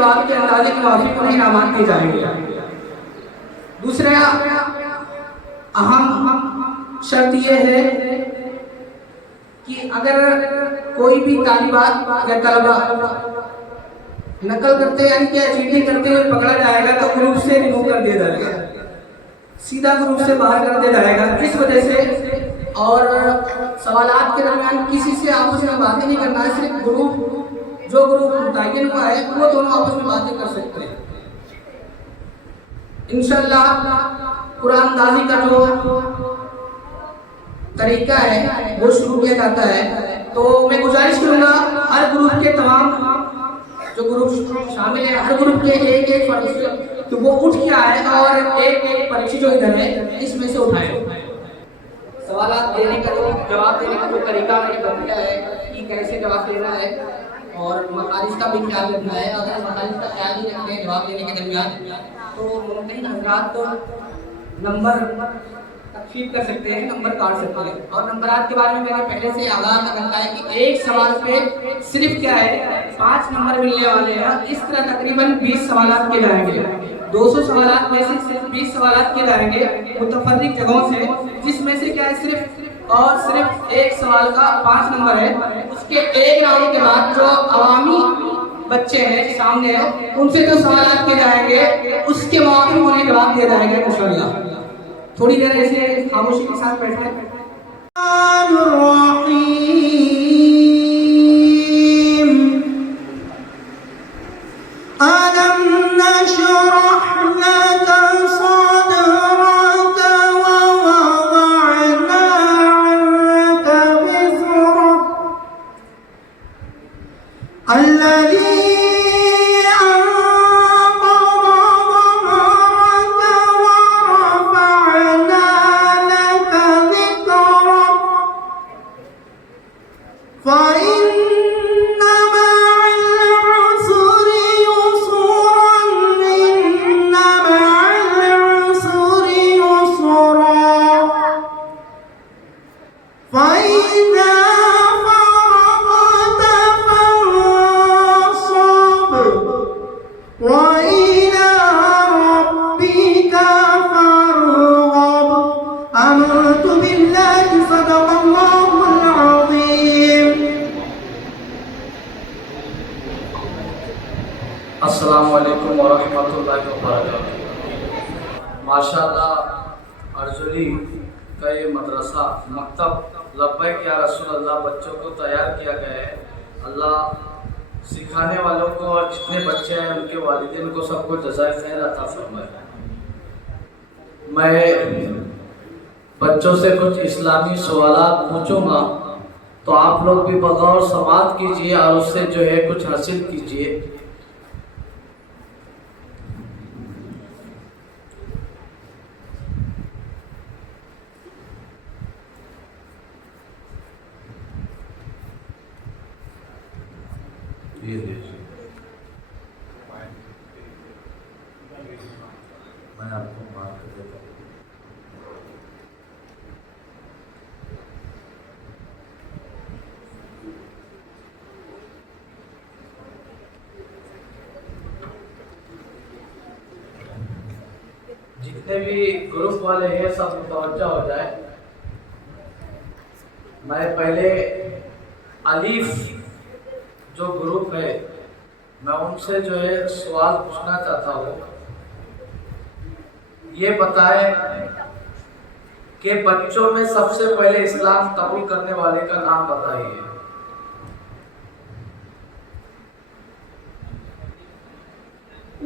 जवाब के अंदाजे के मुताबिक उन्हें इनामात दिए जाएंगे। दूसरा अहम शर्त यह है कि अगर कोई भी तालिबात या तलबा नकल करते यानी कि चीटिंग करते हुए पकड़ा जाएगा तो ग्रुप से रिमूव कर दिया जाएगा, सीधा ग्रुप से बाहर कर दिया जाएगा। इस वजह से और सवालात के दरमियान किसी से आपस में बातें नहीं करना है, सिर्फ ग्रुप जो ग्रुप मुतय्यन हुआ है वो दोनों आपस में बातें कर सकते हैं। इंशाअल्लाह कुरानदाजी का जो तरीका है वो शुरू किया जाता है। तो मैं गुजारिश करूंगा हर ग्रुप के तमाम जो ग्रुप शामिल है, हर ग्रुप के एक परीक्षी तो वो उठ के आए और एक परीक्षी जो इधर है इसमें से उठाए। सवालात देने का जो जवाब देने का जो तरीका मैंने बताया है कि कैसे जवाब देना है और मखारिज का भी ख्याल रखना है। अगर मखारिज का ख्याल नहीं रखते हैं जवाब देने के दरमियान तो मुमकिन हजरात तो नंबर तकसीम कर सकते हैं, नंबर काट सकते हैं। और नंबरात के बारे में मैंने पहले से आगाह कर रखा है कि एक सवाल पे सिर्फ क्या है 5 नंबर मिलने वाले हैं। इस तरह तकरीबन 20 सवालात किए जाएंगे। 200 सवालात में से सिर्फ 20 सवालात किए जाएंगे मुतफर्रिक जगहों से, जिसमें से क्या है सिर्फ एक सवाल का 5 नंबर है। उसके एक राउंड के बाद जो अवामी बच्चे हैं सामने है उनसे जो सवालात किए जाएंगे उसके मौके में उन्हें जवाब दिया जाएगा इंशाअल्लाह। थोड़ी देर ऐसे खामोशी के साथ बैठे। अस्सलामु अलैकुम वरहमतुल्लाहि वबरकातुहू। माशाअल्लाह अर्जुली का ये मदरसा मकतब लब्बैक या रसूल अल्लाह बच्चों को तैयार किया गया है। अल्लाह सिखाने वालों को और जितने बच्चे हैं उनके वालिदैन को सबको जज़ाए खैर अता फरमाए। मैं बच्चों से कुछ इस्लामी सवालात पूछूंगा तो आप लोग भी बगौर समात कीजिए और उससे जो है कुछ हासिल कीजिए। मैं आपको मार कर देता हूँ। जितने भी ग्रुप वाले हैं सब मुतवज्जा हो जाए। मैं पहले अलीफ जो ग्रुप है मैं उनसे जो है सवाल पूछना चाहता हूँ। ये बताए कि बच्चों में सबसे पहले इस्लाम कबूल करने वाले का नाम बताइए।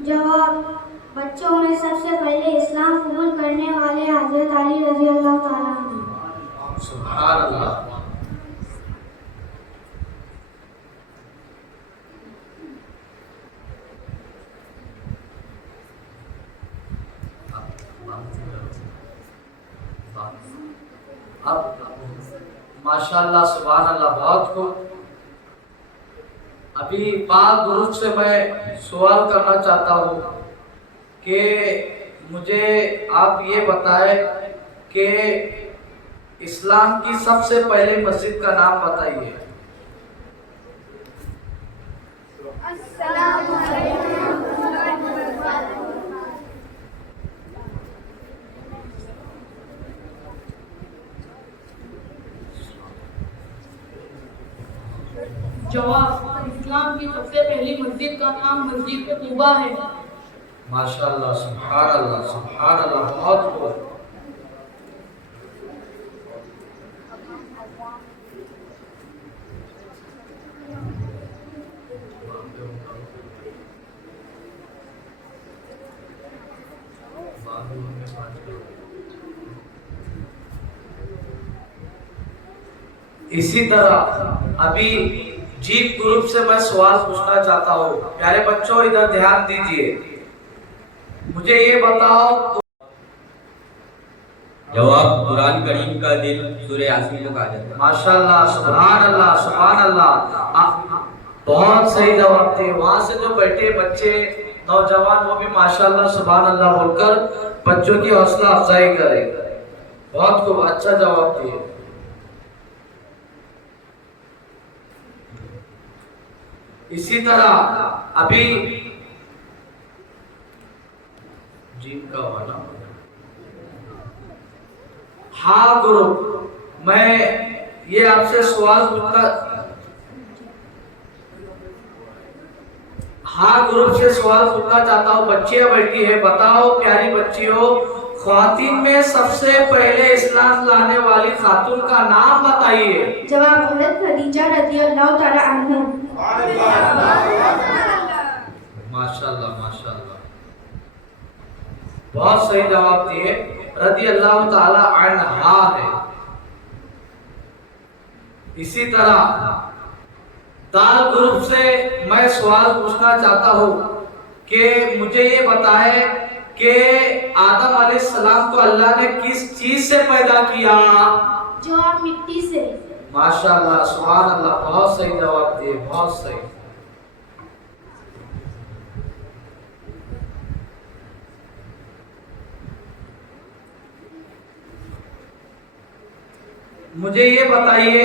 जवाब, बच्चों में सबसे पहले इस्लाम कबूल करने वाले हजरत अली रज़ी अल्लाह ताला अन्हु। सुभान अल्लाह। अब माशाअल्लाह सुभान अल्लाह बहुत को। अभी पाक दुरूद से मैं सवाल करना चाहता हूँ कि मुझे आप ये बताएं कि इस्लाम की सबसे पहले मस्जिद का नाम बताइए। अस्सलामु अलैकुम। जवाब, इस्लाम की सबसे पहली मस्जिद का नाम मस्जिद कुबा है। माशाल्लाह, सुभान अल्लाह, सुभान अल्लाह, बहुत खूब। इसी तरह अभी जीप ग्रुप से मैं सवाल पूछना चाहता हूँ। प्यारे बच्चों, इधर ध्यान दीजिए, मुझे ये बताओ। जवाब, कुरान करीम का दिल सूरह यासीन को कहा जाता है। माशाल्लाह, सुभान अल्लाह, सुभान अल्लाह, बहुत सही जवाब थे। वहां से जो बैठे बच्चे नौजवान, वो भी माशाल्लाह सुभान अल्लाह बोलकर बच्चों की हौसला अफजाई करें। बहुत खूब, अच्छा जवाब दिए। इसी तरह अभी जीप का वाला, हाँ गुरु, मैं ये आपसे सवाल पूछना, हाँ ग्रुप से सवाल पूछना चाहता हूँ। बच्चियां बैठी है, बताओ प्यारी बच्चियों, ख्वातीन में सबसे पहले इस्लाम लाने वाली खातून का नाम बताइए। जवाब, हज़रत खदीजा रज़ियल्लाहु ताला अन्हा। माशाल्लाह, माशाल्लाह, बहुत सही जवाब दिए। रज़ियल्लाहु ताला अन्हा है। इसी तरह दाल ग्रुप से मैं सवाल पूछना चाहता हूँ कि मुझे ये बताए कि आदम अलैहिस्सलाम को अल्लाह ने किस चीज से पैदा किया। जवाब, मिट्टी से। माशाल्लाह, सुभान अल्लाह, बहुत सही जवाब दिए, बहुत सही। मुझे ये बताइए,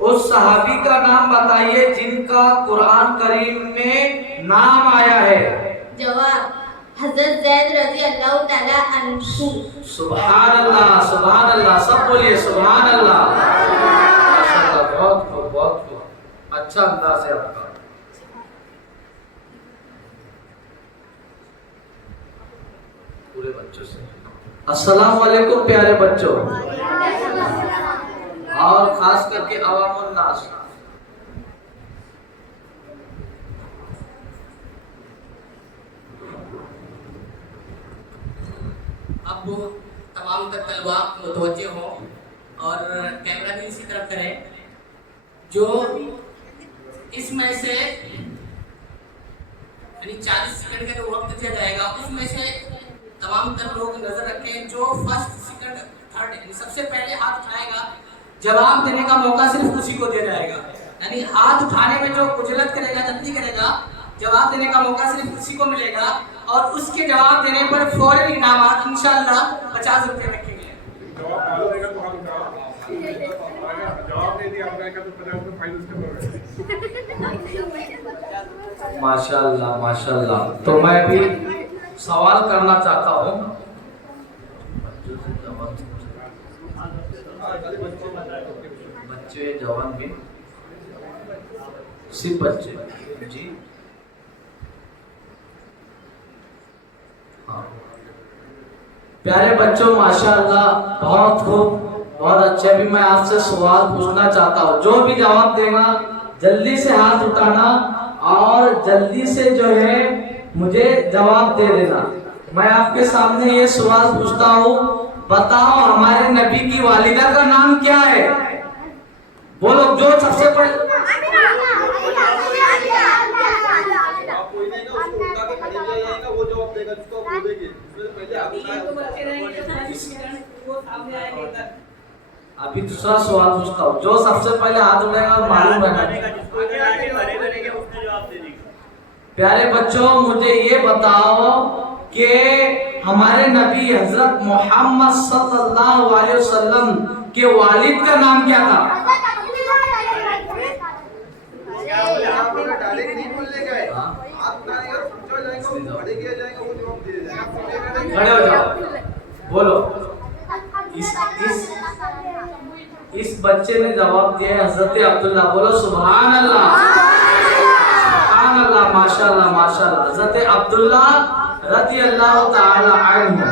उस सहाबी का नाम बताइए जिनका कुरान करीम में नाम आया है। जवाब, हज़रत ज़ैद रज़ियल्लाहु ताला अन्हु। सुभान अल्लाह, सुभान अल्लाह, सब बोलिए सुभान अल्लाह। माशाल्लाह, बहुत खूब, बहुत खूब, अच्छा अंदाज है आपका। पूरे बच्चों से अस्सलाम वालेकुम प्यारे बच्चों, और खास करके अवामुन नास। अब तमाम तलबा मुतवज्जे हों और कैमरा भी इसी तरफ करें। जो इसमें से यानी 40 सेकंड का जो वक्त दिया जाएगा, उसमें से तमाम तर लोग नजर रखें। जो फर्स्ट सेकंड थर्ड यानी सबसे पहले हाथ उठाएगा, जवाब देने का मौका सिर्फ उसी को दिया जाएगा। यानी हाथ उठाने में जो उजलत करेगा, जल्दी करेगा, जवाब देने का मौका सिर्फ उसी को मिलेगा। और उसके जवाब देने पर फौरन इनामात इंशाअल्लाह 50 रुपये रखेंगे। माशाल्लाह, माशाल्लाह। तो मैं भी सवाल करना चाहता हूँ। बच्चे जवान भी, सिर्फ बच्चे जी, हाँ। प्यारे बच्चों, माशाल्लाह, बहुत खूब, बहुत अच्छे। भी मैं आपसे सवाल पूछना चाहता हूँ, जो भी जवाब देगा जल्दी से हाथ उठाना और जल्दी से जो है मुझे जवाब दे देना। मैं आपके सामने ये सवाल पूछता हूँ, बताओ हमारे नबी की वालिदा का नाम क्या है? बोलो, जो सबसे पहले अभी दूसरा सवाल पूछता हूँ, जो सबसे पहले हाथ उठाएगा मालूम है। प्यारे बच्चों, मुझे ये बताओ कि हमारे नबी हजरत मोहम्मद सल्लल्लाहु अलैहि वसल्लम के वालिद का नाम क्या था? खड़े हो जाओ, बोलो। इस बच्चे ने जवाब दिया है हजरत अब्दुल्ला। बोलो सुभान अल्लाह, सुभान अल्लाह, माशाल्लाह माशाल्लाह। हजरत अब्दुल्ला रज़ी अल्लाह ताला अन्हु।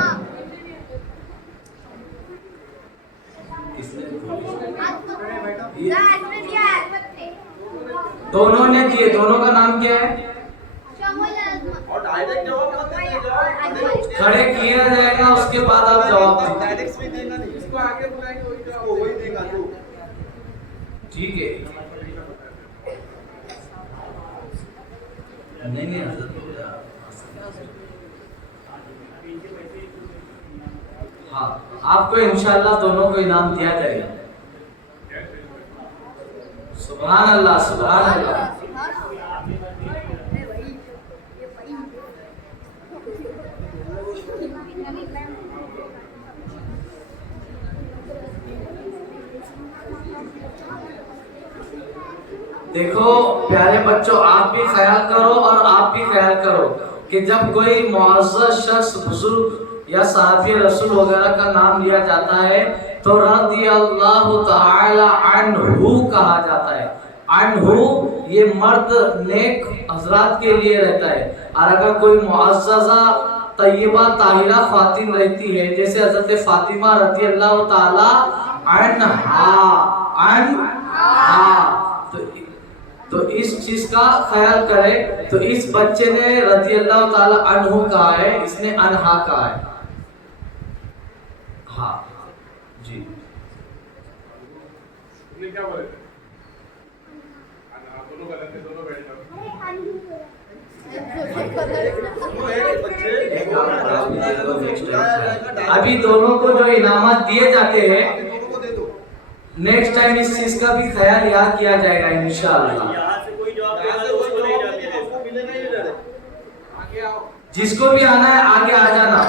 दोनों ने दिए, दोनों का नाम क्या है? खड़े किया जाएगा, उसके बाद आप जवाब देंगे। ठीक है, नहीं हाँ, आपको इंशाल्लाह दोनों को इनाम दिया जाएगा। सुभान अल्लाह, सुभान अल्लाह। देखो प्यारे बच्चों, आप भी ख्याल करो और आप भी ख्याल करो कि जब कोई मुअज़्ज़ज़ शख्स, बुजुर्ग या साहबी रसूल वगैरह का नाम लिया जाता है तो रज़ियल्लाहु ताला अन्हु कहा जाता है। अन्हु ये मर्द नेक हजरात के लिए रहता है, और अगर कोई मुअज़्ज़ज़ा तय्यबा ताहिरा फातिन रहती है, जैसे हजरत फातिमा रज़ियल्लाहु ताला अन्हा, तो इस चीज का ख्याल करें। तो इस बच्चे ने रज़ियल्लाहु ताला अन्हु कहा है, इसने अनहा कहा है। हाँ जी, क्या बोले थे? दोनों गलत है, दोनों बैठ जाओ। अभी दोनों को जो इनामात दिए जाते हैं, नेक्स्ट टाइम इस चीज का भी ख्याल याद किया जाएगा इंशाअल्लाह। जिसको भी आना है आगे आ जाना।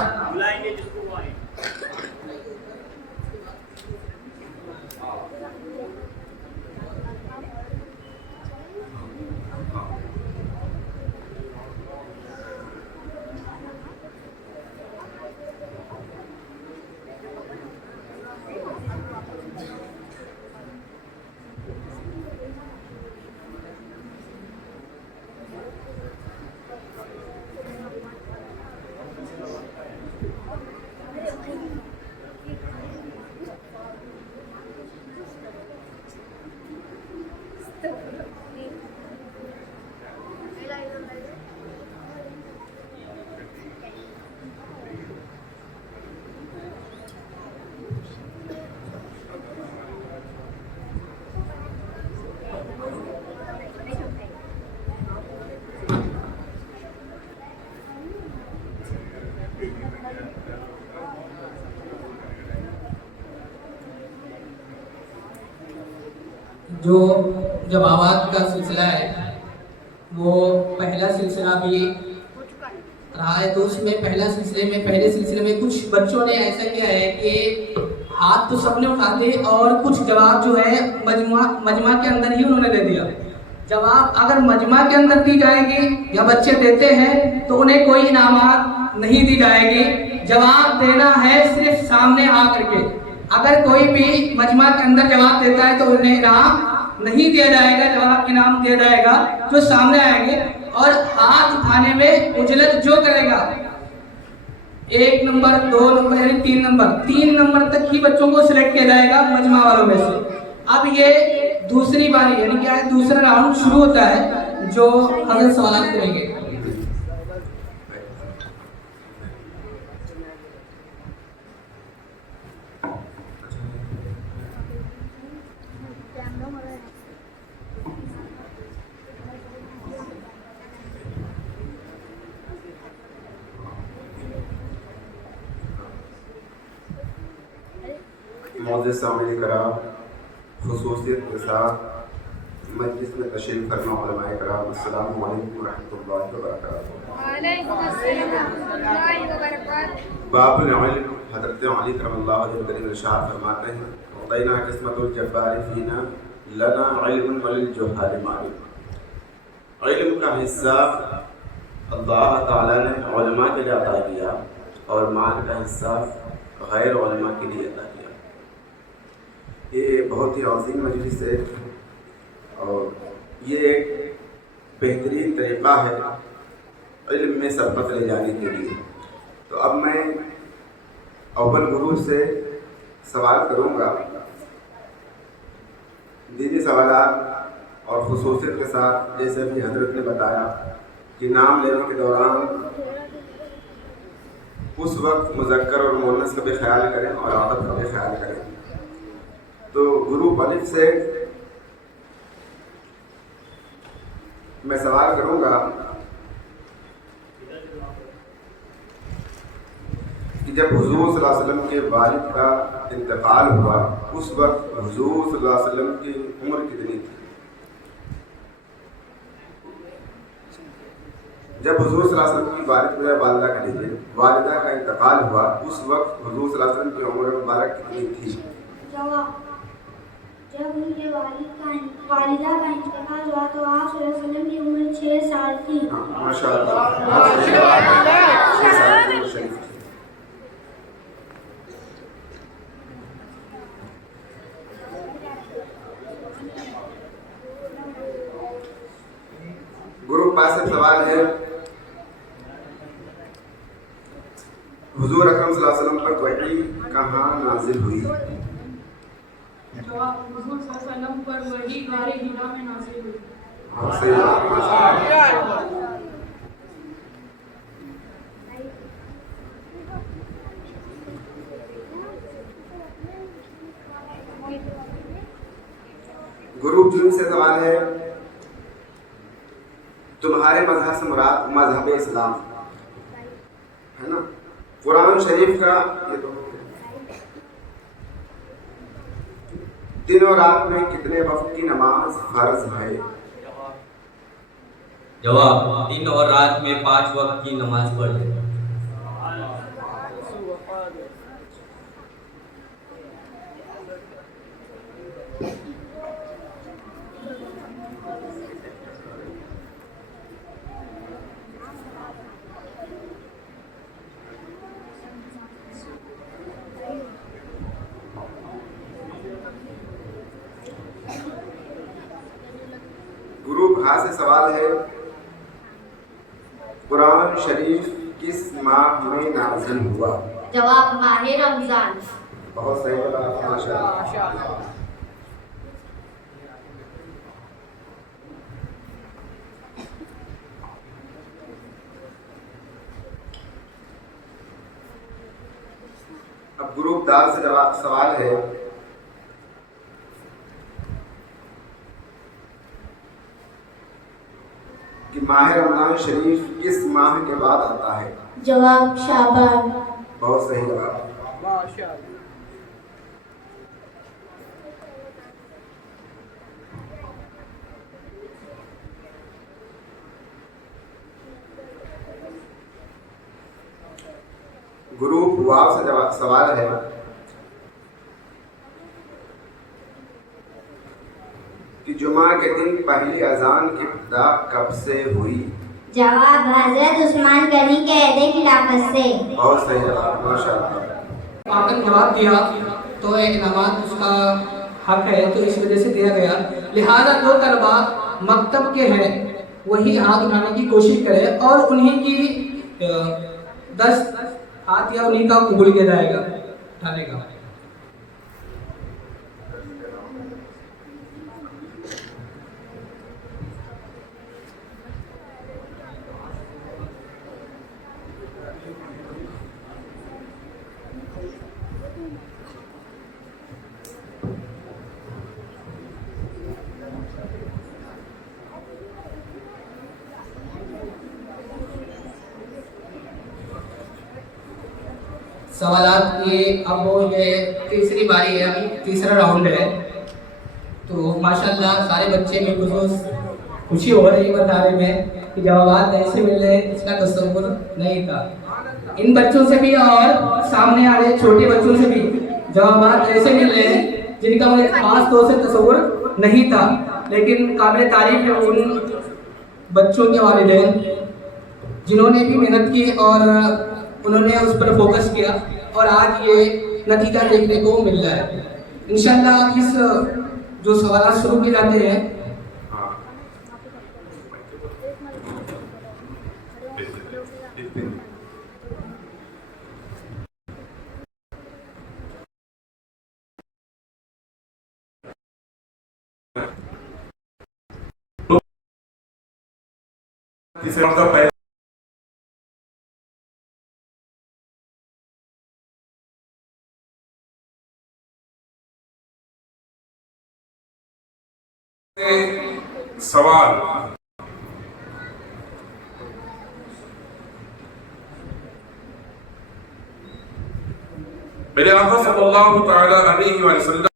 जो जवाबात का सिलसिला है वो पहला सिलसिला भी रहा है, तो उसमें पहले सिलसिले में कुछ बच्चों ने ऐसा किया है कि हाथ तो सबने उठा दिए और कुछ जवाब जो है मजमा के अंदर ही उन्होंने दे दिया। जवाब अगर मजमा के अंदर दी जाएगी या बच्चे देते हैं तो उन्हें कोई इनामात नहीं दी जाएगी। जवाब देना है सिर्फ सामने आ करके। अगर कोई भी मजमा के अंदर जवाब देता है तो उन्हें इनाम नहीं दिया जाएगा, जवाब इनाम दिया जाएगा जो सामने आएंगे। और हाथ उठाने में उजलत जो करेगा 1 नंबर 2 नंबर यानी 3 नंबर तक ही बच्चों को सिलेक्ट किया जाएगा मजमा वालों में से। अब ये दूसरी बारी यानी क्या है, दूसरा राउंड शुरू होता है जो हजरत सवाल करेंगे। मौजूद सामने कराम, खुसूसियत के साथ मजलिस में तशरीफ़ फरमा उलमाए कराम, अस्सलामु अलैकुम रहमतुल्लाहि व बरकातुहू। बाबुल इल्म हज़रत अली करमल्लाहु वजहहु करीम इरशाद फरमाते हैं, वक़ैना किस्मतुल जब्बारि फीना लना इल्मुन वलिल जुहाल मालूम। इल्म का हिस्सा अल्लाह ताला ने उलमा के लिए अता किया और माल का हिस्सा गैर उलमा के लिए अता किया। ये बहुत ही अजीम मजलिस है और ये एक बेहतरीन तरीक़ा है इल्म में सबकत ले जाने के लिए। तो अब मैं अव्वल गुरु से सवाल करूँगा, दीनी सवालात और खुसूसियत के साथ, जैसे भी हजरत ने बताया कि नाम लेने के दौरान उस वक्त मुज़क्कर और मुअन्नस का भी ख्याल करें और औरत का भी ख्याल करें। तो गुरु अलिफ से मैं सवाल करूँगा कि जब हुजूर सल्लल्लाहु अलैहि वसल्लम के वालिद का इंतकाल हुआ उस वक्त हुजूर सल्लल्लाहु अलैहि वसल्लम की उम्र कितनी थी? जब हुजूर सल्लल्लाहु अलैहि वसल्लम की वालिदा का लीजिए वालिदा का इंतकाल हुआ उस वक्त हुजूर सल्लल्लाहु अलैहि वसल्लम की उम्र मुबारक कितनी थी? जवाब, जब उनके वालिदा का इंतकाल हुआ तो आप सल्लल्लाहु अलैहि वसल्लम की उम्र 6 साल थी। माशाअल्लाह। 6 साल की उम्र शरीफ थी। गुरु पास से सवाल है, हुजूर अकरम सल्लल्लाहु अलैहि वसल्लम पर वही कहाँ नाजिल हुई? जवाब, हुजूर सल्लल्लाहु अलैहि वसल्लम पर वही गारे हिरा में नाज़िल हुई। सही बात। गुरु जी से सवाल है, तुम्हारे मजहब से मुराद मजहब इस्लाम है ना? कुरान शरीफ का ये तो दिन और रात में कितने वक्त की नमाज फर्ज है? जवाब, दिन और रात में 5 वक्त की नमाज फर्ज है। गुरु भा से सवाल है, कुरान शरीफ किस माह में नाज़िल हुआ? जवाब, माह रमजान। बहुत सही जवाब, माशाअल्लाह। अब गुरु दाल से सवाल है, कि माह रमजान शरीफ किस माह के बाद आता है? जवाब, शाबान। बहुत सही जवाब। गुरु वाव से सवाल है, कि जुमा के दिन पहली अजान की इब्तिदा कब से हुई? जवाब, हजरत उस्मान गनी के अहदे खिलाफत से। बहुत सही जवाब, माशाअल्लाह। आपने जवाब दिया तो एक इनामत उसका हक है, तो इस वजह से दिया गया। लिहाजा जो तलबा मकतब के हैं वही हाथ उठाने की कोशिश करें और उन्हीं की 10 हाथ या उन्हीं का कबूल किया जाएगा उठाने का। सवालात ये अब ये तीसरी बारी है, अभी तीसरा राउंड है। तो माशाल्लाह सारे बच्चे में कुछ खुशी हो रही है बताने में कि जवाब ऐसे मिल रहे इसका तसव्वुर नहीं था। इन बच्चों से भी और सामने आ रहे छोटे बच्चों से भी जवाब ऐसे मिल रहे हैं जिनका मुझे खास तौर से तसव्वुर नहीं था, लेकिन काबिल तारीफ है उन बच्चों के वालिदैन जिन्होंने भी मेहनत की और उन्होंने उस पर फोकस किया और आज ये नतीजा देखने को मिल रहा है। इंशाल्लाह इस जो सवाल शुरू किए जाते हैं हाँ तीसरे का पहला सवाल मेरे आका सल्लल्लाहु तआला अलैहि वसल्लम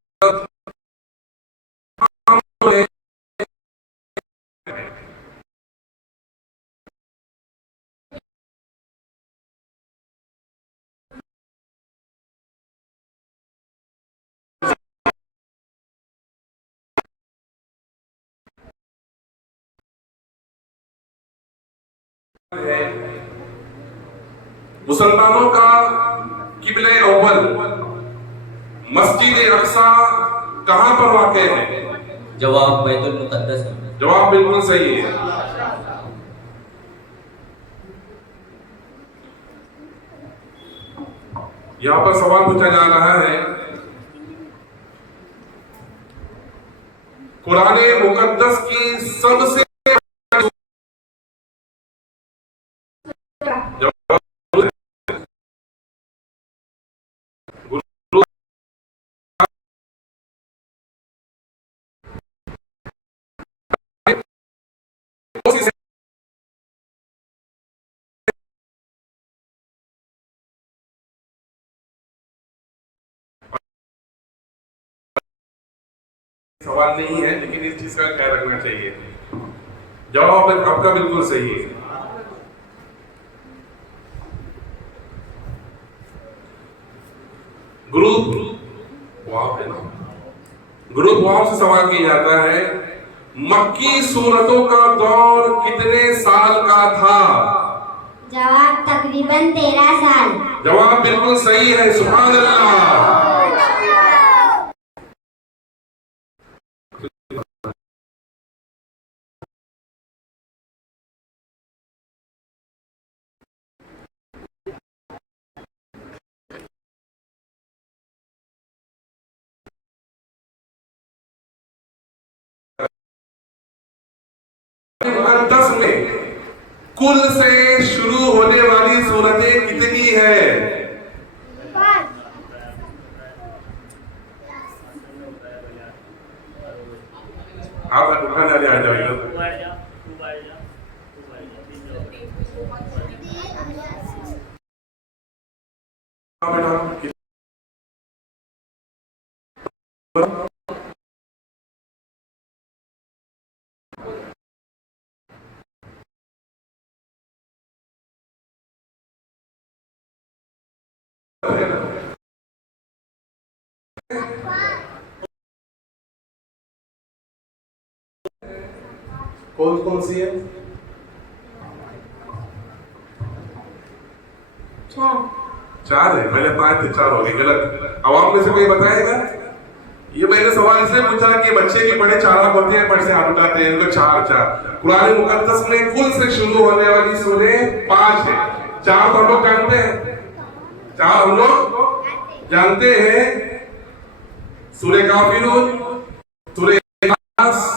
मुसलमानों का किबले अव्वल मस्जिद अक्सा कहां पर वाक़ है? जवाब बैतुल मुक़द्दस है। जवाब बिल्कुल सही है। यहां पर सवाल पूछा जा रहा है, कुरान मुक़द्दस की सबसे सवाल नहीं है, लेकिन इस चीज का ख्याल रखना चाहिए। जवाब आपका बिल्कुल सही है। ग्रुप वाव है ना, ग्रुप वाव से सवाल किया जाता है, मक्की सूरतों का दौर कितने साल का था? जवाब तकरीबन 13 साल। जवाब बिल्कुल सही है। सुभान अल्लाह। मुक़द्दस में कुल से शुरू होने वाली सूरतें कितनी है? आप उठाने वाले आ जाएगा। कौन कौन सी है? चार है। मैंने 5 थे, 4 हो गए। गलत। आवाम में से कोई बताएगा? ये मैंने सवाल इसलिए पूछा कि बच्चे भी बड़े चालाक होते हैं, बड़े से हाथ उठाते हैं। इनको 4 कुरान मुक़द्दस में कुल से शुरू होने वाली सूरतें 5 है। 4 तो हम लोग जानते हैं, 4 हम लोग जानते हैं। सूरह काफिरून, सूरह इखलास,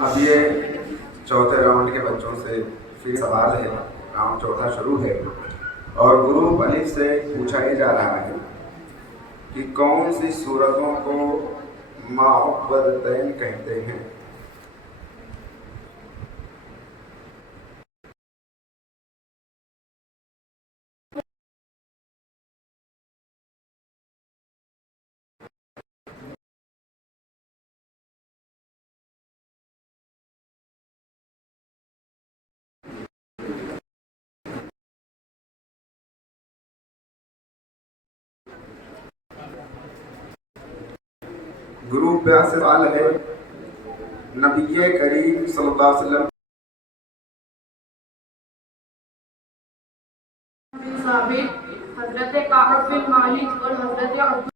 अब ये चौथे राउंड के बच्चों से फिर सवाल है। राउंड चौथा शुरू है और ग्रुप अलिफ से पूछा ही जा रहा है कि कौन सी सूरतों को माउवदतैन कहते हैं। ग्रुप का सवाल है, नबी करीम सल्लल्लाहु अलैहि वसल्लम हजरत काब बिन मालिक और हजरत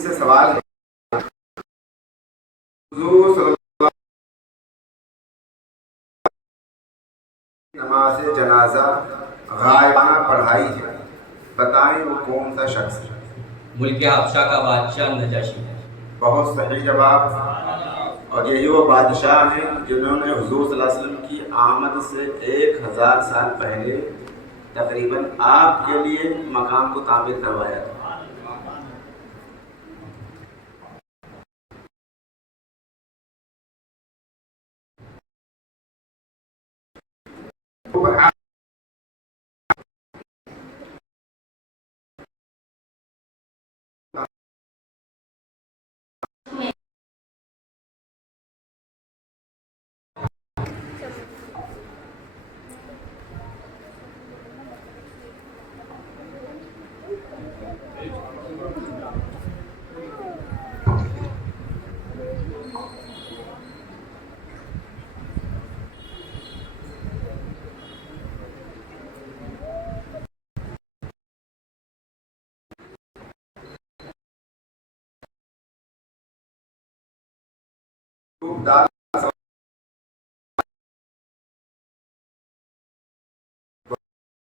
से सवाल है, हुजूर सल्लल्लाहु नमाज जनाजा गायबाना पढ़ाई है, बताएं वो कौन सा शख्स है। मुल्क हबशा का बादशाह नजाशी है। बहुत सही जवाब। और यही वो बादशाह हैं जिन्होंने हुजूर सल्लल्लाहु अलैहि वसल्लम की आमद से 1000 साल पहले तकरीबन आपके लिए मकाम को तामीर करवाया था।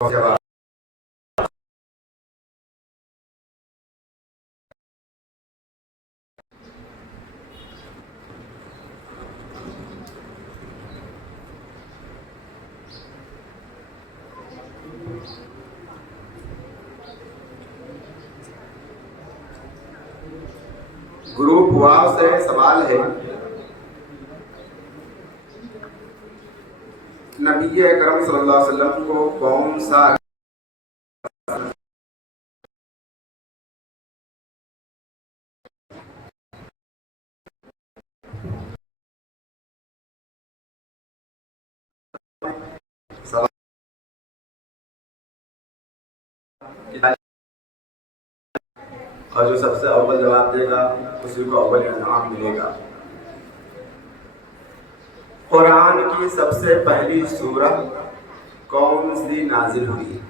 जवाब ग्रुप वाव से सवाल है, नबी अकरम सल्लल्लाहु अलैहि वसल्लम को कौन सा और जो सबसे अव्वल जवाब देगा उसी को अव्वल इनाम मिलेगा। कुरान की सबसे पहली सूरत कौन सी नाजिल हुई?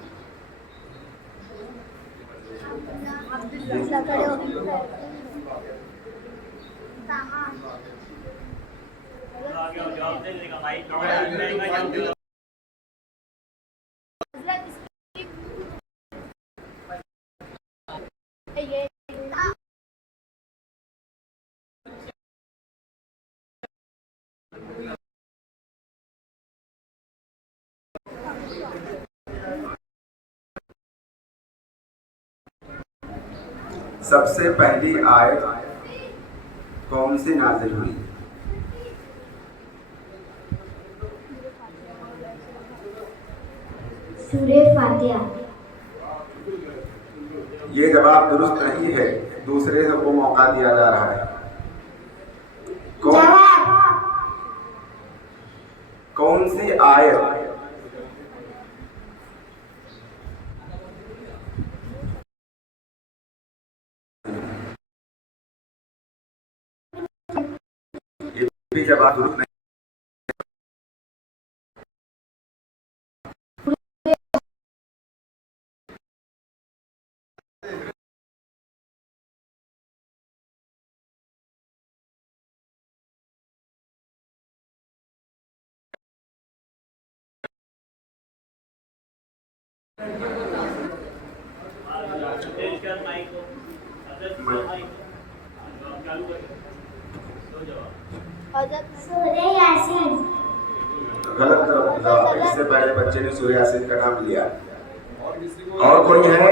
सबसे पहली आयत कौन सी नाजिल हुई? सूरे फातिहा। ये जवाब दुरुस्त नहीं है, दूसरे को मौका दिया जा रहा है। कौन सी आयत ये भी जवाब दुरुस्त नहीं। सूर्य यासीन। गलत जवाब। इससे पहले बच्चे ने सूर्य यासीन का नाम लिया। और कोई है?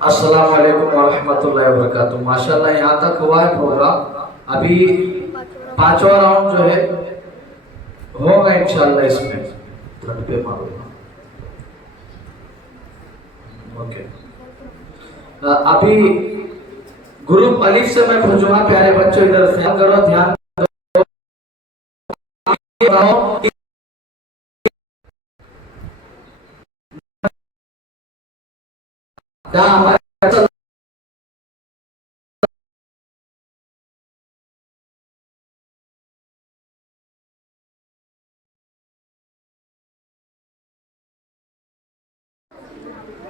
अस्सलाम वालेकुम वरहमतुल्लाहि वबरकातुहू। माशाल्लाह यहाँ तक हुआ है प्रोग्राम। अभी 5वां राउंड जो है होगा इंशाल्लाह। इसमें थर्ड पे मारूंगा। ओके, अभी ग्रुप अलिफ से मैं पूछूंगा। प्यारे बच्चों इधर ख्याल करो, ध्यान दो।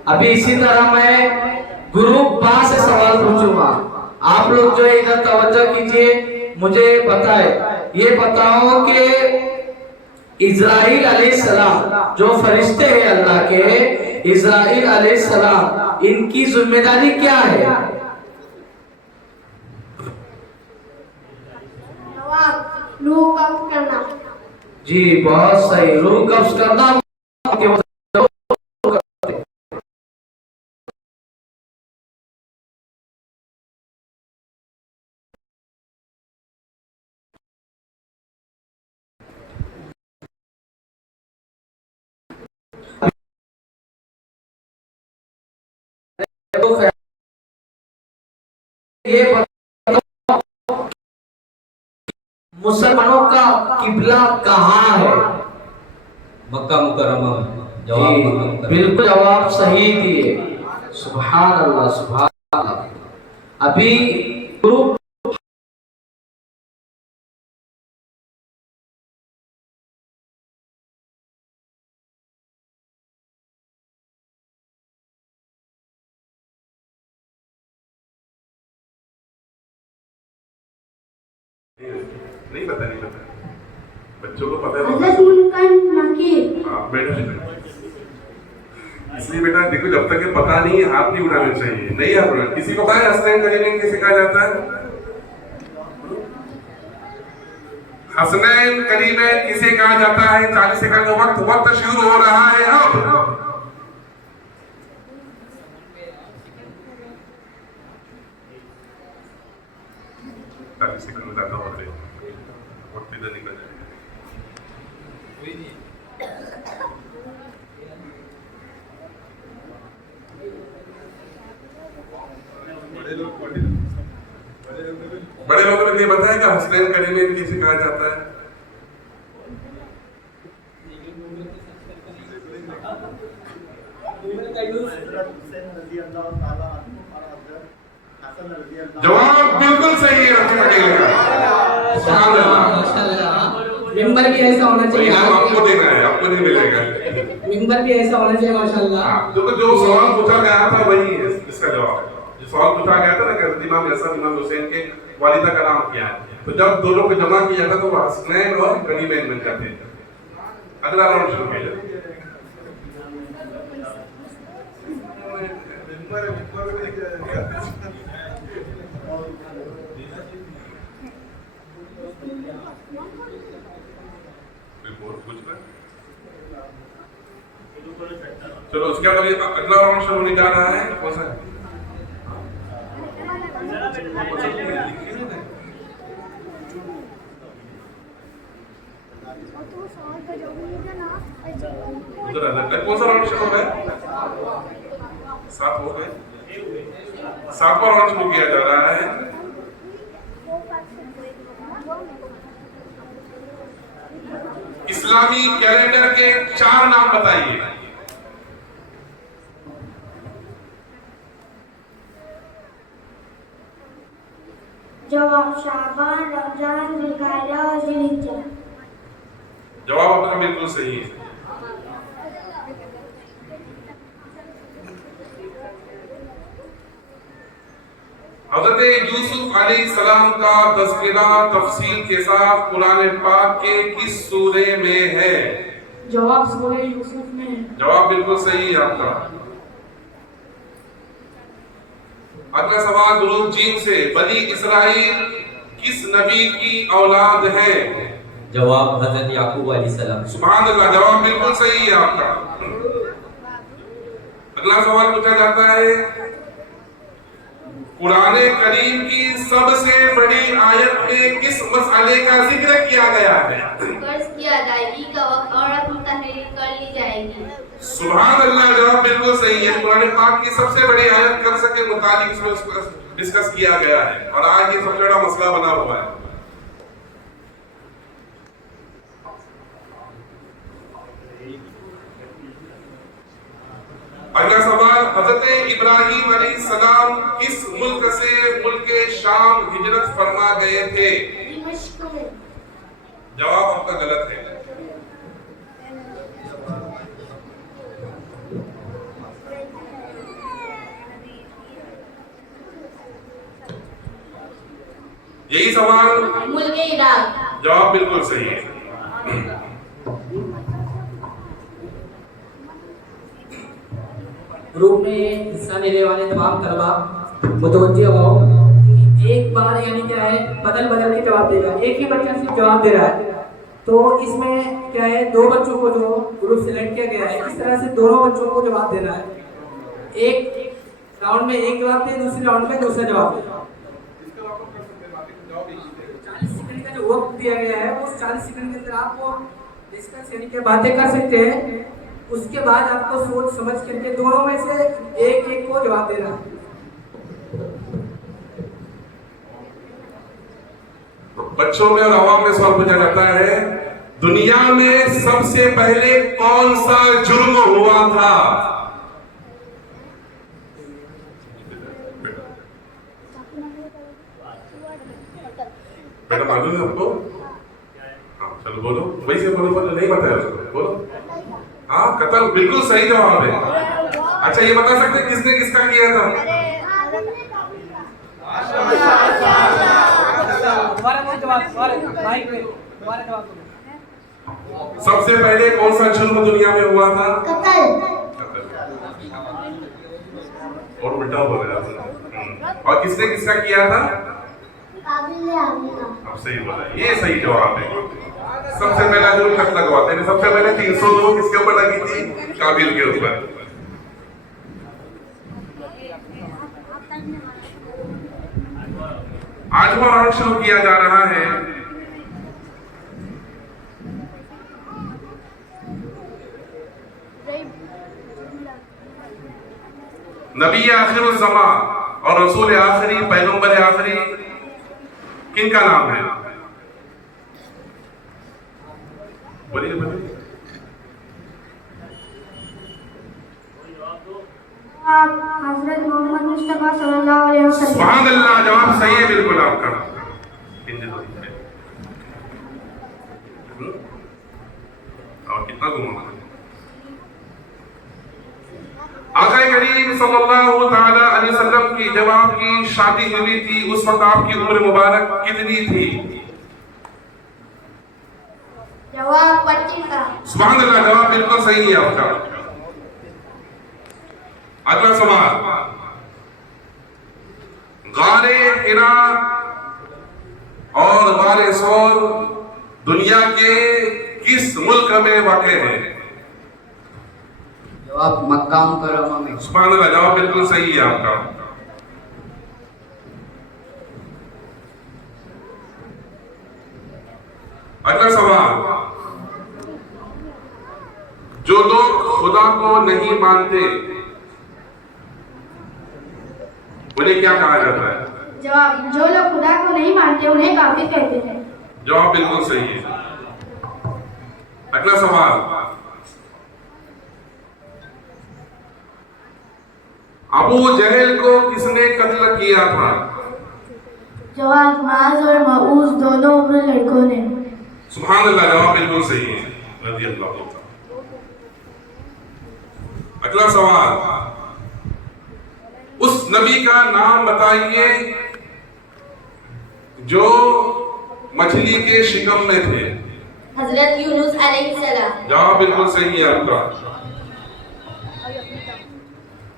अभी इसी तरह मैं ग्रुप बा से सवाल पूछूंगा। आप लोग जो है इधर तवज्जो कीजिए, मुझे बताए, ये बताओ कि इज़राइल अलैहिस्सलाम जो फरिश्ते हैं अल्लाह के, इज़राइल अलैहिस्सलाम, इनकी जिम्मेदारी क्या है? रूह कब्ज करना। जी बहुत सही, रूह कब्ज करना। ये मुसलमानों का किबला कहाँ है? मक्का मुकर्रमा में। जवाब जी, मक्का मुकर्रमा। बिल्कुल जवाब सही दिए। सुभान अल्लाह, सुभान अल्लाह। अभी ग्रुप नहीं पता, नहीं पता। बच्चों को पता है। हज़रत मुनकर नकीर। हाँ बेटा, इसलिए बेटा देखो, जब तक ये पता नहीं है हाथ नहीं उठाने चाहिए। नहीं हाथ उठाना। किसी को पता है हसनैन करीमैन किसे कहा जाता है? हसनैन करीमैन किसे कहा जाता है? 40 सेकंड का वक्त शुरू हो रहा है अब। ज्यादा होते हैं, वक्त इधर निकल जाएगा। बड़े लोगों ने ये बताया कि हसनैन करीमैन किसे कहा जाता है? जवाब बिल्कुल सही है। मिंबर भी ऐसा होना चाहिए। आपको देना है, आपको नहीं मिलेगा। मिंबर भी ऐसा होना चाहिए माशाल्लाह। तो जो सवाल पूछा गया था वही इसका जवाब है। जो सवाल पूछा गया था ना कि इमाम हसन इमाम हुसैन के वालिदा का नाम क्या है, तो जब दोनों को जमा किया था तो वो हसनैन और करीमैन बन जाते थे। अगला राउंड शुरू किया जाए। चलो उसके बाद अगला राउंड शुरू होने जा रहा है। कौन सा है? उधर अलग कौन सा राउंड शुरू हो गया? 7 हो गए। 7वां राउंड शुरू किया जा रहा है। इस्लामी कैलेंडर के 4 नाम बताइए। जवाब शाबान, रमजान, जिलकादा और जिलहिज्जा। जवाब आपका बिल्कुल सही है। हज़रत यूसुफ अलैहिस्सलाम का तज़किरा तफसील के साथ कुरान पाक के किस सूरे में है? जवाब सूरह यूसुफ में है। जवाब बिल्कुल सही है आपका। अगला सवाल ग्रुप जीन से, बनी इसराइल किस नबी की औलाद है? जवाब हजरत याकूब अलैहिस्सलाम। सुभान अल्लाह, जवाब बिल्कुल सही है आपका। अगला सवाल पूछा जाता है, कुरान करीम की सबसे बड़ी आयत में किस मसले का जिक्र किया गया है? कर्ज की अदायगी का वक्त औरत मुतहर्रिर कर ली जाएगी। सुभान अल्लाह, जवाब बिल्कुल सही है। कुरान पाक की सबसे बड़ी आयत कर्ज के मुतालिक इसमें डिस्कस किया गया है और आज ये सबसे बड़ा मसला बना हुआ है। अगला सवाल, हजरत इब्राहिम अलैहिस्सलाम किस मुल्क से मुल्क शाम हिजरत फरमा गए थे? दिमश्क में। जवाब आपका गलत है। यही सवाल मुल्क इराक। जवाब बिल्कुल सही है। ग्रुप में हिस्सा लेने वाले तमाम तलबा मुतवज्जे हो, एक बार यानी क्या है बदल बदल के जवाब देगा। एक ही बच्चा सिर्फ जवाब दे रहा है, तो इसमें क्या है 2 बच्चों को जो ग्रुप सिलेक्ट किया गया है, इस तरह से दोनों बच्चों को जवाब देना है। एक राउंड में एक जवाब दे, दूसरे राउंड में दूसरा जवाब दे। 40 सेकंड का जो वक्त दिया गया है, उस 40 सेकंड के अंदर आप डिस्कस यानी कि बातें कर सकते हैं। उसके बाद आपको सोच समझ करके दोनों में से एक एक को जवाब देना है। बच्चों में और आवाम में सवाल पूछा जाता है, दुनिया में सबसे पहले कौन सा जुर्म हुआ था? बेटा मालूम है आपको? हाँ चलो बोलो, वही से बोलो, नहीं बताया उसको, बोलो। हाँ कत्ल बिल्कुल सही जवाब है। अच्छा ये बता सकते हैं किसने किसका किया था? सबसे पहले कौन सा जुर्म दुनिया में हुआ था? और उल्टा हो गया। और किसने किसका किया था? अब सही बोला, ये सही जवाब है। सबसे पहला जुर्म कत्ल लगवाते हैं। सबसे पहले 300 लोग किसके ऊपर लगी थी? काबिल के ऊपर। आठवां राउंड शुरू किया जा रहा है। नबी आखिरुल ज़मा और रसूल आखिरी, पैगंबर आखिरी किनका नाम है? बोलिए बोलिए। हज़रत मोहम्मद मुस्तफा सल्लल्लाहु अलैहि वसल्लम। सुभान अल्लाह, जवाब सही है बिल्कुल आपका। और कितना घुमा? आका करीम सल्लल्लाहु ताला अलैहि वसल्लम की जब आपकी शादी हुई थी, उस वक्त आपकी उम्र मुबारक कितनी थी? जवाब 25 का। सुभान अल्लाह, जवाब बिल्कुल सही है आपका। अगला सवाल, गारे हिरा और गारे सौर दुनिया के किस मुल्क में वाक़े है? जवाब मक्का मुकर्रमा में। सुभान अल्लाह, जवाब बिल्कुल सही है आपका। अगला सवाल, खुदा को नहीं मानते उन्हें क्या कहा जाता है? जवाब, जो लोग खुदा को नहीं मानते उन्हें काफिर कहते हैं। जवाब बिल्कुल सही है। अगला सवाल, अबू जहल को किसने कत्ल किया था? जवाब, माज और मऊज दोनों उम्र लड़कों ने। सुभान अल्लाह, जवाब बिल्कुल सही है। रज़ी अल्लाह ताला। अगला सवाल, उस नबी का नाम बताइए जो मछली के शिकम में थे। हजरत यूनुस अलैहिस्सलाम। जवाब बिल्कुल सही है आपका।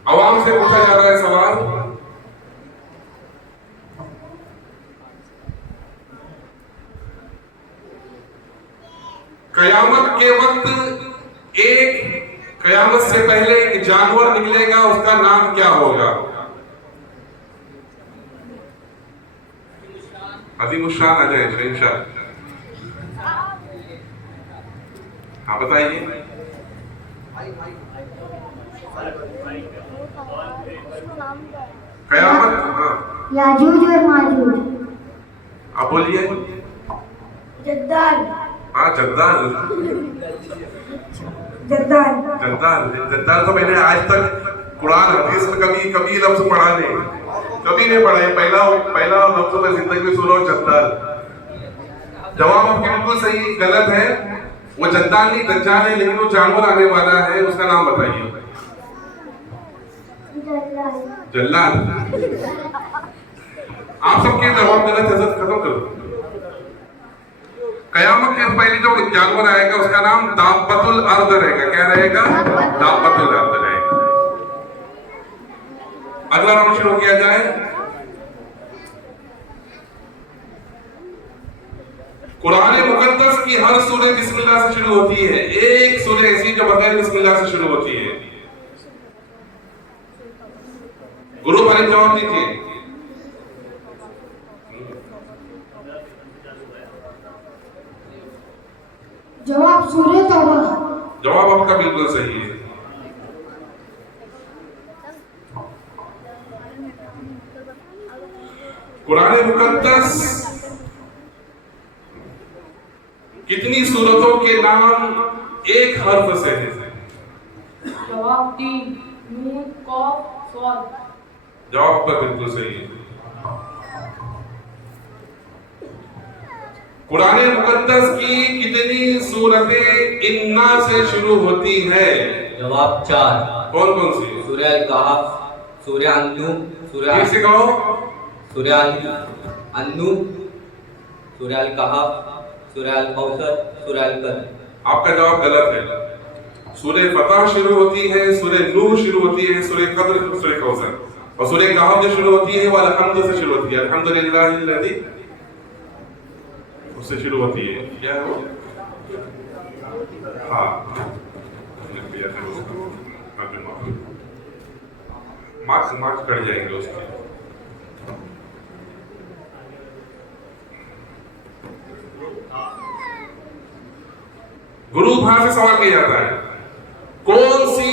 आवाम से पूछा जा रहा है सवाल, कयामत के वक्त कयामत से पहले एक जानवर निकलेगा, उसका नाम क्या होगा? अज़ीमुश्शान आ जाए शहंशाह। हाँ बताइए। कयामत, हाँ याजूज और माजूज। आप बोलिए। जद्दाल। हाँ जद्दाल। जद्दाल। जद्दाल तो मैंने आज तक कुरान हदीस में कभी लफ्ज पढ़ा नहीं, कभी नहीं पढ़ा। ये पहला लफ्ज मैं जिंदगी में सुना हूं, जद्दाल। जवाब आपके बिल्कुल सही गलत है। वो जद्दाल नहीं, दज्जाल है, लेकिन वो जानवर आने वाला है, उसका नाम बताइए। जल्लाद। आप सबके जवाब गलत है, खत्म करो। कयामत के पहले जो जानवर आएगा उसका नाम दाब्बतुल अर्द रहेगा। क्या रहेगा? दाब्बतुल अर्द रहेगा। अगला राउंड शुरू किया जाए। कुरान मुकद्दस की हर सूरह बिस्मिल्लाह से शुरू होती है। एक सूरह ऐसी जो बगैर बिस्मिल्लाह से शुरू होती है। गुरु भाई जवाब दीजिए। जवाब, सूरह तौबा। जवाब आपका बिल्कुल सही है। कुरान मुकद्दस कितनी सूरतों के नाम एक हर्फ से है? जवाब 3, नून, कॉफ, स्वाद। जवाब आपका बिल्कुल सही है। कुरान मुकद्दस की कितनी सूरतें इन्ना से शुरू होती है? जवाब 4। कौन कौन सी? सूरह अल-कहफ, सूरह अन-नूह, सूरह फिर से कहो। सूरह अन-नूह, सूरह अल-कहफ, सूरह अल-कौसर, सूरह अल-कदर। आपका जवाब गलत है। सूरह फतह शुरू होती है, सूरह नूह शुरू होती है, सूरह कद्र, सूरह कौसर। और सूरह कहफ जो शुरू होती है वो अल-हम्द से शुरू होती है। अल्हम्दुलिल्लाहिल्लज़ी उससे शुरू होती है। क्या है वो? हाँ, मार्क्स कट जाएंगे उसके। गुरु भाषा से सवाल किया जाता है, कौन सी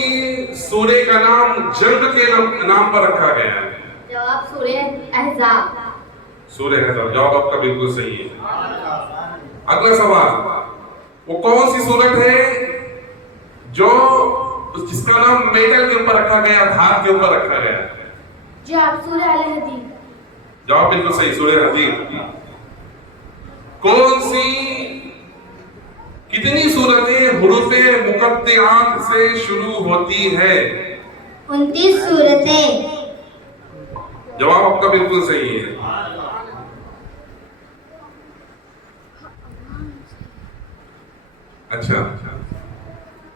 सूरह का नाम जंग के नाम पर रखा गया है? जवाब, सूरह अहज़ाब। सूरह अहज़ाब। जवाब आपका बिल्कुल सही है। अगला सवाल, वो कौन सी सूरत है जो जिसका नाम मेटल के ऊपर रखा गया, धात के ऊपर रखा गया? जवाब, सूरह अल-हदीद। जवाब बिल्कुल सही, सूरह हदीद। कौन सी कितनी सूरतें हुरूफ़े मुक़त्तिआत से शुरू होती है? 29 सूरतें। जवाब आपका बिल्कुल सही है। अच्छा,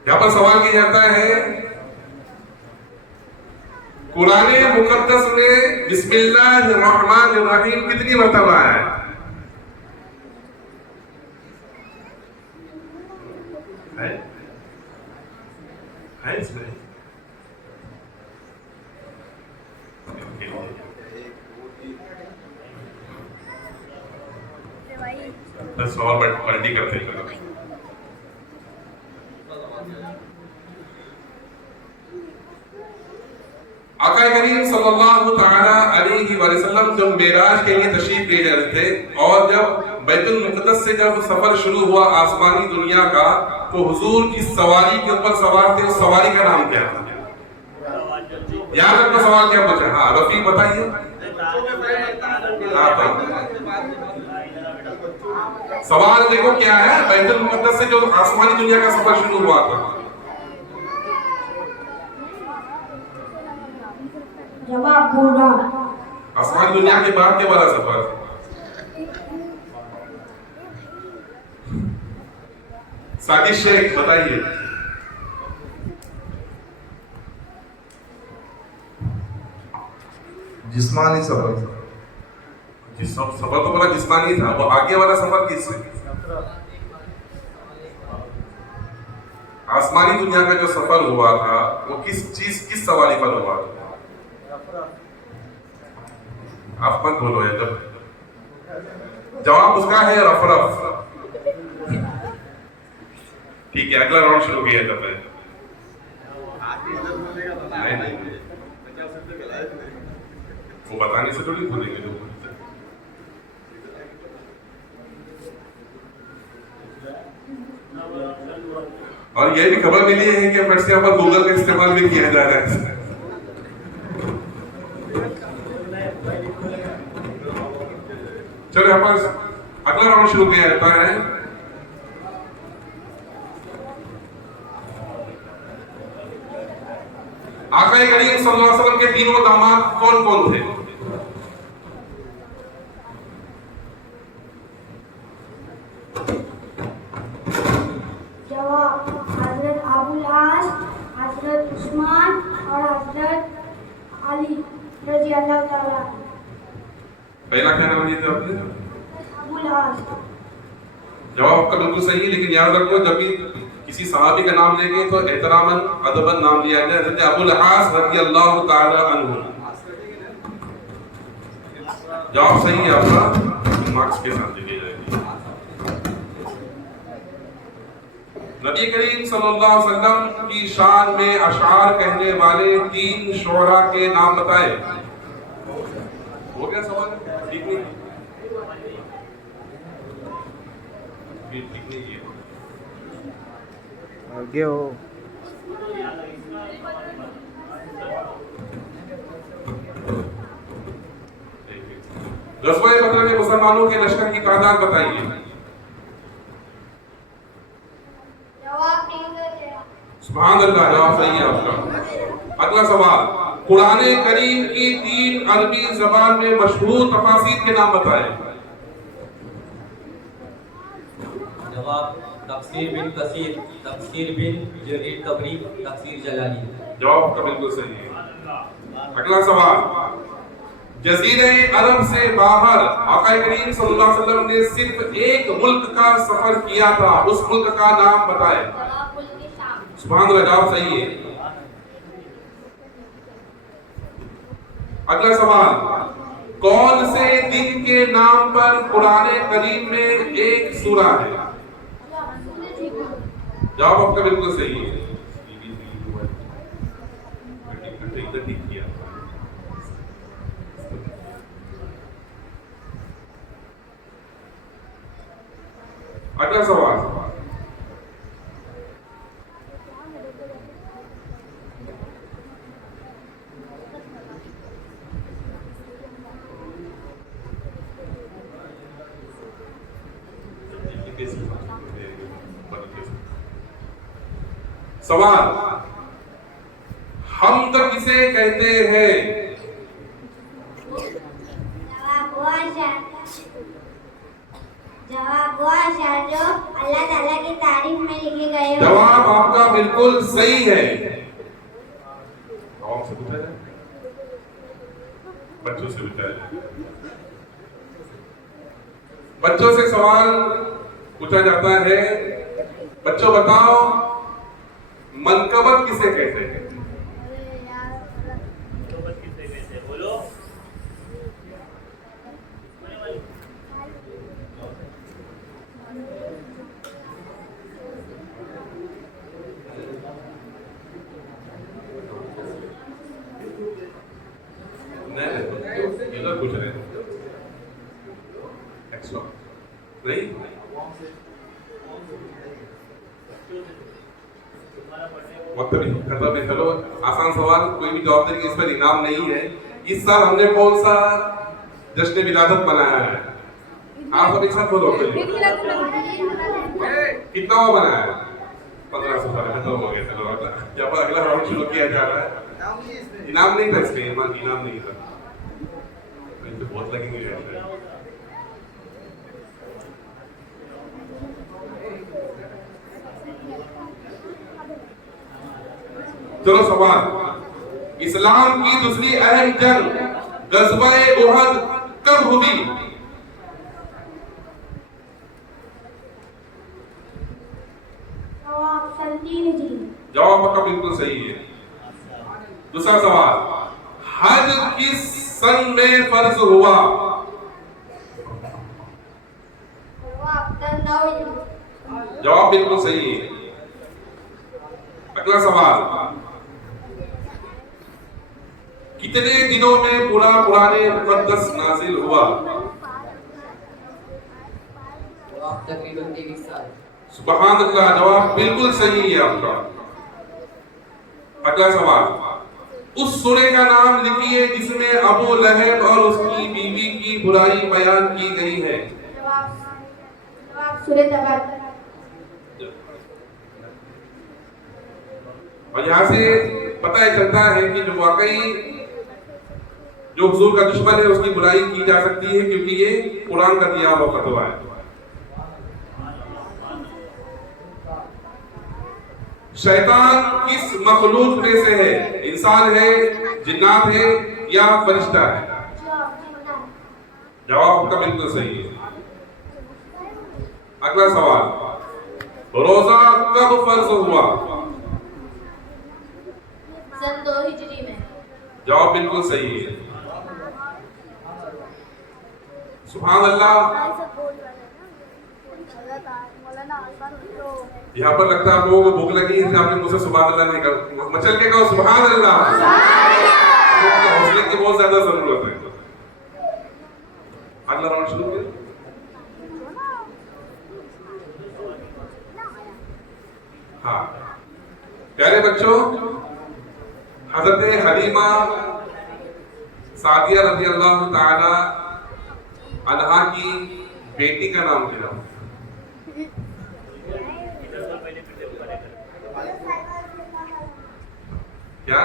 यहां पर सवाल किया जाता है, कुरान मुकद्दस में बिस्मिल्लाहिर्रहमानिर्रहीम कितनी मरतबा है? है इसमें? बस और पलटी करते हैं। आका करीम सल्लल्लाहु ताला अलैहि वसल्लम जब मेराज के लिए तशरीफ ले रहे थे और जब बैतुल मुक़द्दस से जब सफर शुरू हुआ आसमानी दुनिया का, तो हुजूर की सवारी के ऊपर सवार थे। उस सवारी का नाम क्या था? याद रखो सवाल क्या पूछा। हाँ रफीक बताइए। सवाल देखो क्या है, बैतुल मुक़द्दस से जो आसमानी दुनिया का सफर शुरू हुआ था। जवाब पूरा। आसमानी दुनिया के बाद के वाला सफर। साकिब शेख बताइए। जिस्मानी सफर। जिस सफर तो बड़ा जिस्मानी था, वो आगे वाला सफर किससे? आसमानी दुनिया का जो सफर हुआ था वो किस सवारी पर हुआ था? आप मत बोलो है। जवाब उसका है रफरफ। ठीक है, अगला राउंड शुरू किया जाता है। नहीं वो बताने से थोड़ी भूलेंगे लोग। और ये भी खबर मिली है कि फिर से यहाँ पर गूगल का इस्तेमाल भी किया जा रहा है। चलो यहाँ पर अगला राउंड शुरू किया जाता है। आका करीम सल्लल्लाहु अलैहि वसल्लम के तीनों दामाद कौन कौन थे? जवाब हजरत अबुल आस, हजरत उस्मान और हजरत अली रजी अल्लाह ताला। पहला क्या नाम लिया था आपने? अबुल आस। जवाब आपका बिल्कुल सही है, लेकिन याद रखो जब भी किसी सहाबी का नाम लेंगे तो एहतरामन अदबन नाम लिया जाए। हज़रत अबुल आस रज़ी अल्लाह ताला अन्हु। जवाब सही है आपका, मार्क्स के साथ दिए जाएंगे। नबी करीम सल्लल्लाहु अलैहि वसल्लम की शान में अशार कहने वाले 3 शोरा के नाम बताए। हो गया सवाल? ठीक नहीं? ठीक नहीं है। आगे हो। ग़ज़वा बदर में मुसलमानों के लश्कर की तादाद बताइए। सुभान अल्लाह, जवाब सही है आपका। अगला सवाल, कुरान करीम की 3 अरबी ज़बान में मशहूर तफासीर के नाम बताएं। जवाब तफसीर बिन कसीर, तफसीर बिन जरीर तबरी, तफसीर जलाली। जवाब का बिल्कुल सही है। अगला सवाल, जज़ीरे अरब से बाहर आका करीम सल्लल्लाहु अलैहि वसल्लम ने सिर्फ एक मुल्क का सफर किया था, उस मुल्क का नाम बताएं। सुभान अल्लाह, जवाब सही है। अगला सवाल, कौन से दिन के नाम पर कुरान करीम में एक सूरा है? जवाब आपका बिल्कुल सही है। अगला सवाल, सवाल, हम तो किसे कहते हैं? जवाब वो अशआर जो अल्लाह ताला की तारीफ में लिखे गए हो। जवाब आपका बिल्कुल सही है। से पूछा जाए, बच्चों से पूछा जाए। बच्चों से सवाल पूछा जाता है। बच्चों बताओ, मनकबत किसे कहते हैं? पूछ रहे हैं एक्स्ट्रा नहीं वक्त भी खत्म है। चलो आसान सवाल, कोई भी जवाब देंगे इस पर इनाम नहीं है। इस साल हमने कौन सा जश्न विलादत मनाया है? आप सब एक साथ बोलो। कितना हुआ बनाया है? 1500 साल खत्म हो गया। चलो जब अगला राउंड शुरू किया जा रहा है। इनाम नहीं था इसमें, इनाम नहीं था, तो बहुत लगेंगे। चलो सवाल, इस्लाम की दूसरी अहम जंग गज़वा-ए उहद कब हुई? जवाब आपका बिल्कुल सही है। दूसरा सवाल, हज किस सन में फर्ज हुआ? जवाब बिल्कुल सही है। अगला सवाल, कितने दिनों में पूरा कुरान मुक़द्दस नाज़िल हुआ? तकरीबन 23 साल। सुभान अल्लाह, जवाब बिल्कुल सही है आपका। अगला सवाल, उस सूरे का नाम लिखिए जिसमें अबू लहब और उसकी बीवी की बुराई बयान की गई है। सूरह तबार। और यहाँ से पता चलता है कि जो वाकई जो हुजूर का दुश्मन है उसकी बुराई की जा सकती है, क्योंकि ये कुरान का दिया हुआ फतवा है। शैतान किस मखलूक में से है? इंसान है, जिन्नात है या फरिश्ता है? जवाब आपका बिल्कुल सही है। अगला सवाल, रोजा कब फर्ज हुआ? सन 2 हिजरी में। जवाब बिल्कुल सही है। सुभान अल्लाह। यहाँ पर लगता है आप लोगों को भूख लगी है, आपने मुझसे सुभान अल्लाह नहीं कर, मचल के कहो सुभान अल्लाह। हौसले की बहुत ज्यादा जरूरत है। अगला राउंड शुरू करें। हाँ प्यारे बच्चों, हज़रत हलीमा सादिया रज़ी अल्लाह ताला अन्हा की बेटी का नाम क्या? क्या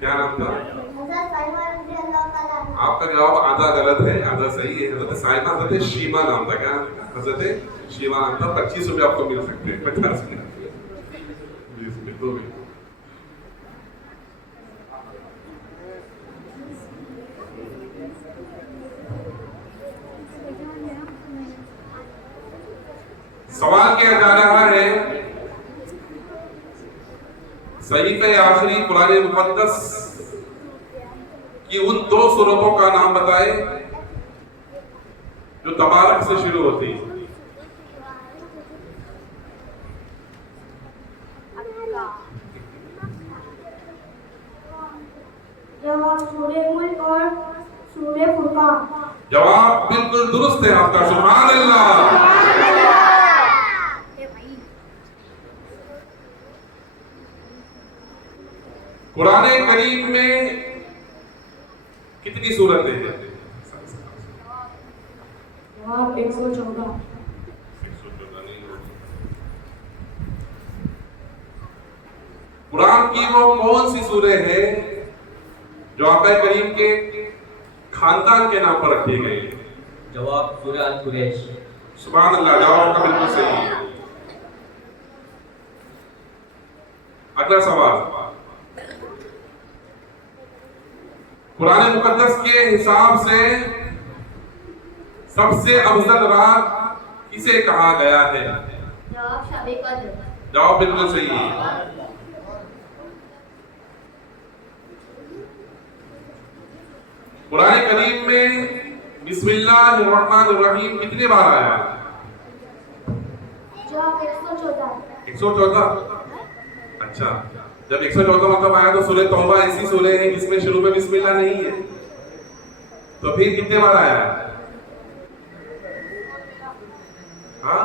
क्या नाम था? आपका जवाब आधा गलत है, आधा सही है। हज़रत साइमा, हज़रत शीमा नाम था। क्या? हज़रत शीमा नाम था। 25 रुपये आपको मिल सकते हैं, 50 में 20 में 2 में। सवाल किया जा रहा है, सहीफ़े आखिरी कुरान मुक़द्दस की उन 2 सूरतों का नाम बताए जो तबारक से शुरू होती है। जवाब सूरह मुल्क और सूरह फुरकान। जवाब बिल्कुल दुरुस्त है आपका। सुभान अल्लाह। कुरान करीम में कितनी सूरतें हैं? जवाब 114। कुरान की वो कौन सी सूरह है जो आका करीम के खानदान के नाम पर रखी गई है? जवाब सूरह अल कुरैश। सुभान अल्लाह, जवाब का बिल्कुल सही है। अगला सवाल, कुरान मुकद्दस के हिसाब से सबसे अफजल रात किसे कहा गया है? जवाब शब-ए कद्र। जवाब बिल्कुल सही है। कुरान करीम में बिस्मिल्लाहिर्रहमानिर्रहीम कितने बार आया है? जवाब 114। 114। अच्छा, जब 114 मतलब आया तो सूरह तौबा ऐसी सूरह है जिसमें शुरू में बिस्मिल्लाह नहीं है, तो फिर कितने बार आया है? हाँ,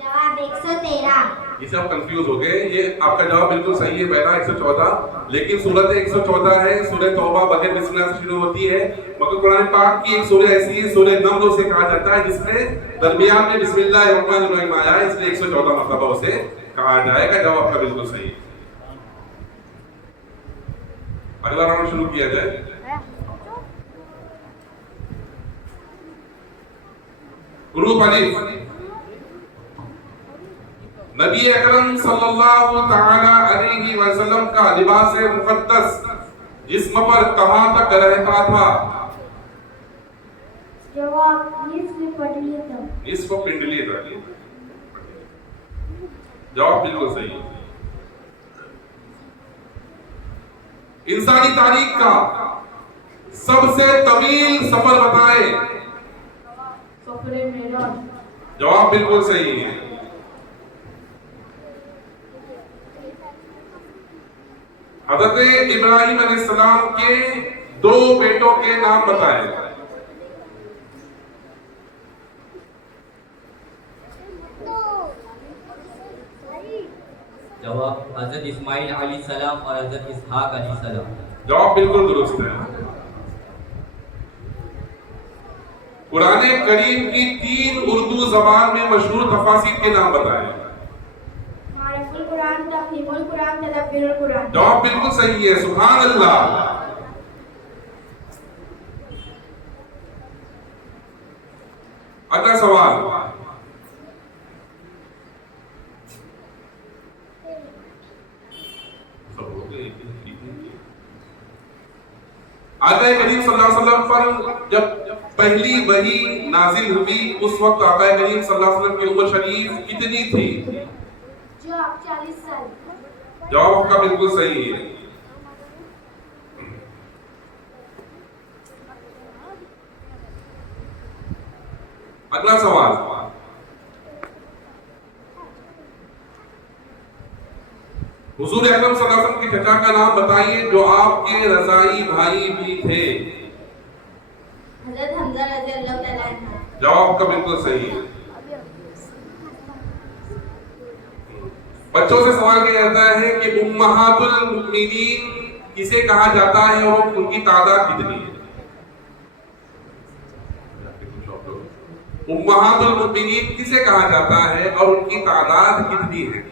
जवाब 113। इसे आप कंफ्यूज हो गए। ये आपका जवाब बिल्कुल सही है, पहला 114, लेकिन सूरत 114 है, सूरह तौबा बगैर बिस्मिल्लाह से शुरू होती है। मगर कुरान पाक की एक सूरह ऐसी है, सूरह नम्ल उसे कहा जाता है, जिसमें दरमियान में बिस्मिल्लाहिर रहमानिर रहीम आया है, इसलिए 114 मरतबा उसे कहा जाएगा। जवाब आपका बिल्कुल सही है। अगला राउंड शुरू किया जाए। ग्रुप अलिफ, नबी अकरम सल्लल्लाहु तआला अलैहि वसल्लम का लिबास मुक़द्दस जिस्म पर कहां तक रहता था? जवाब निस्फ पटली तक। निस्फ पिंडली तक। जवाब बिल्कुल सही है। इंसानी तारीख का सबसे तवील सफर बताएं। सफरे मेराज। जवाब बिल्कुल सही है। हज़रत इब्राहिम अलैहिस्सलाम के 2 बेटों के नाम बताएं। जवाब हजरत इस्माइल अलैहिस्सलाम और हजरत इसहाक अलैहिस्सलाम। जवाब बिल्कुल दुरुस्त है। कुरान करीम की 3 उर्दू जबान में मशहूर तफासीर के नाम बताएं। मारिफुल कुरान, तफहीमुल कुरान, तदब्बुरुल कुरान। जवाब बिल्कुल सही है, सुभान अल्लाह। अगला सवाल, आका करीम सल्लल्लाहु अलैहि वसल्लम पर जब पहली वही नाजिल हुई उस वक्त आका करीम सल्लल्लाहु अलैहि वसल्लम की उम्र शरीफ कितनी थी? जवाब 40 साल। जवाब आपका बिल्कुल सही है। अगला सवाल, हुजूर अकरम सल्लल्लाहु अलैहि वसल्लम की चचा का नाम बताइए जो आपके रज़ाई भाई भी थे। हज़रत हमज़ा रज़ियल्लाहु तआला अन्हु। जवाब का बिल्कुल सही है। बच्चों से सवाल किया जाता है कि उम्महातुल मुमिनीन किसे कहा जाता है और उनकी तादाद कितनी है? उम्महातुल मुमिनीन किसे कहा जाता है और उनकी तादाद कितनी है?